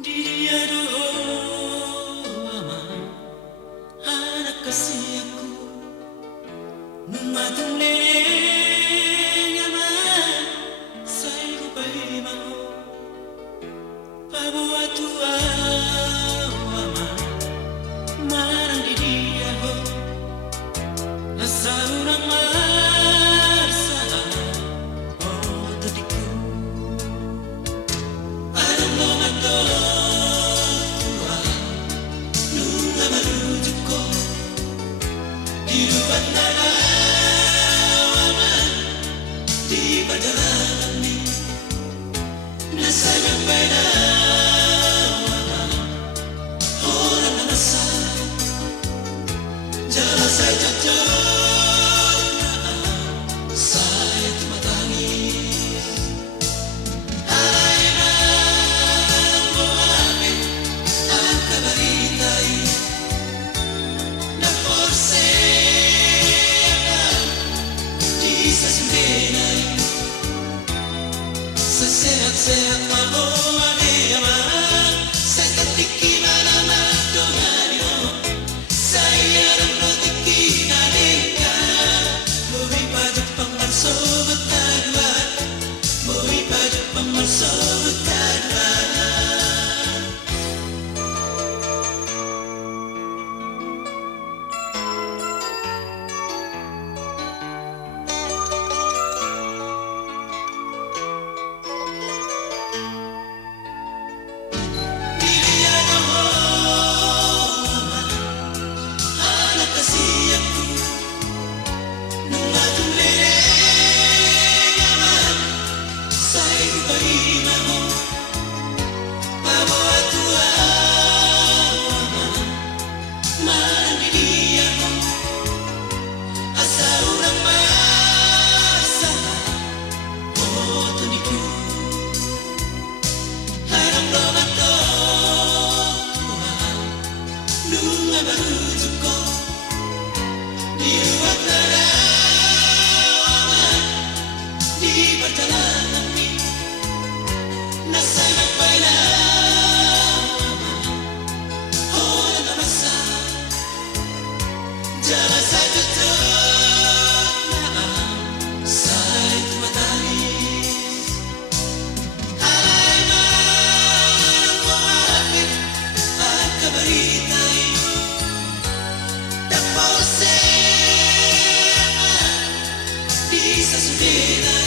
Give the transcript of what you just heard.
Dia doa anak kasih aku mematung neneknya man saya kupai mau pabuat tua ama marang di dia ho asa urang masalah oh tadiku alam lo matolo hidupan narawaman di perjalanan ini nasa sampai nawaman orang nasa jalan saya jatuh saya cuma tangis alay malang buangin angka baritai na forse sehat-sehat mau aman saya ketik mana matonganyo saya dan rotiki nadeka muy pajak pamarso betadwa muy pajak pamarso betadwa di perjalanan ini nasa sampai nawaman orang nasa jalan saja tenang saya cuma tangis alay malang buangin angka baritai dan forse bisa sudena